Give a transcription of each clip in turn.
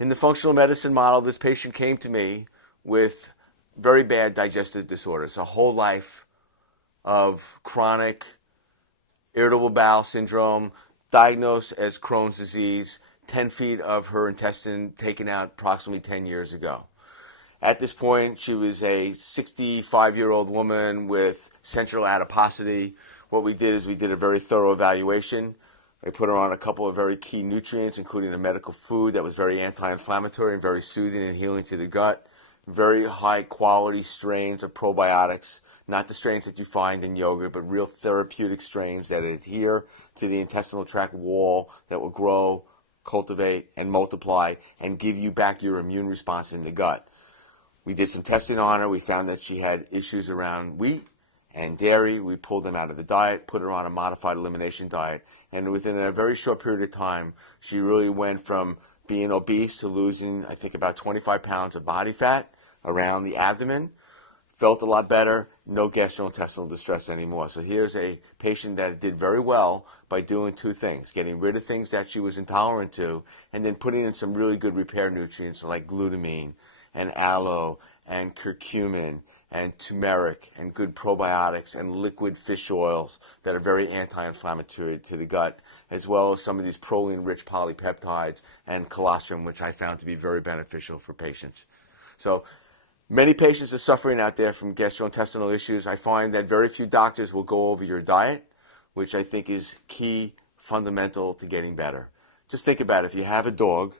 In the functional medicine model, this patient came to me with very bad digestive disorders, a whole life of chronic irritable bowel syndrome, diagnosed as Crohn's disease, 10 feet of her intestine taken out approximately 10 years ago. At this point, she was a 65-year-old woman with central adiposity. What we did is we did a very thorough evaluation. I put her on a couple of very key nutrients, including a medical food that was very anti-inflammatory and very soothing and healing to the gut. Very high-quality strains of probiotics, not the strains that you find in yogurt, but real therapeutic strains that adhere to the intestinal tract wall that will grow, cultivate, and multiply and give you back your immune response in the gut. We did some testing on her. We found that she had issues around wheat and dairy. We pulled them out of the diet, put her on a modified elimination diet, and within a very short period of time, she really went from being obese to losing, I think, about 25 pounds of body fat around the abdomen. Felt a lot better, no gastrointestinal distress anymore. So here's a patient that did very well by doing two things: getting rid of things that she was intolerant to, and then putting in some really good repair nutrients like glutamine and aloe and curcumin and turmeric and good probiotics and liquid fish oils that are very anti-inflammatory to the gut, as well as some of these proline-rich polypeptides and colostrum, which I found to be very beneficial for patients. So many patients are suffering out there from gastrointestinal issues. I find that very few doctors will go over your diet, which I think is key, fundamental to getting better. Just think about it. If you have a dog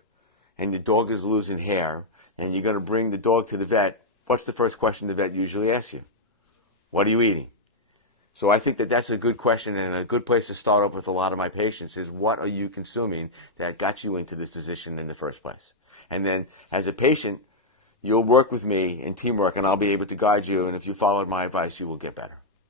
and your dog is losing hair and you're going to bring the dog to the vet, what's the first question the vet usually asks you? What are you eating? So I think that that's a good question, and a good place to start up with a lot of my patients is, what are you consuming that got you into this position in the first place? And then as a patient, you'll work with me in teamwork, and I'll be able to guide you, and if you followed my advice, you will get better.